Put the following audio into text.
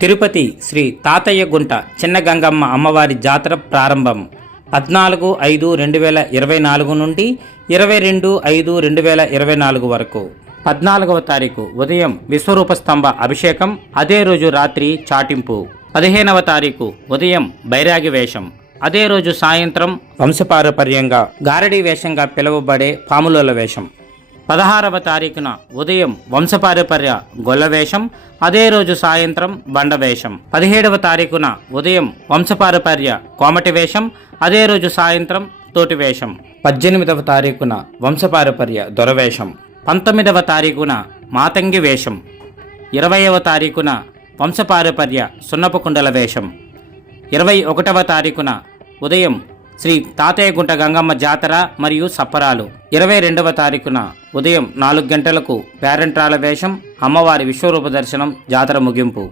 తిరుపతి శ్రీ తాతయ్య గుంట చిన్న గంగమ్మ అమ్మవారి జాతర ప్రారంభం 14/5/2024 నుండి 22/5/2024 వరకు. 14వ తారీఖు ఉదయం విశ్వరూప స్తంభ అభిషేకం, అదే రోజు రాత్రి చాటింపు. 15వ తారీఖు ఉదయం బైరాగి వేషం, అదే రోజు సాయంత్రం వంశపారపర్యంగా గారడీ వేషంగా పిలువబడే పాములోల వేషం. 16వ తారీఖున ఉదయం వంశపారపర్య గొల్లవేషం, అదే రోజు సాయంత్రం బండవేషం. 17వ తారీఖున ఉదయం వంశపారపర్య కోమటి వేషం, అదే రోజు సాయంత్రం తోటి వేషం. 18వ తారీఖున వంశపారపర్య దొరవేషం. 19వ తారీఖున మాతంగి వేషం. 20వ తారీఖున వంశపారపర్య సున్నపు కుండల వేషం. 21వ తారీఖున ఉదయం శ్రీ తాతయ్య గుంట గంగమ్మ జాతర మరియు సప్పరాలు. 22వ తారీఖున ఉదయం 4 గంటలకు పేరంట్రాల వేషం, అమ్మవారి విశ్వరూప దర్శనం, జాతర ముగింపు.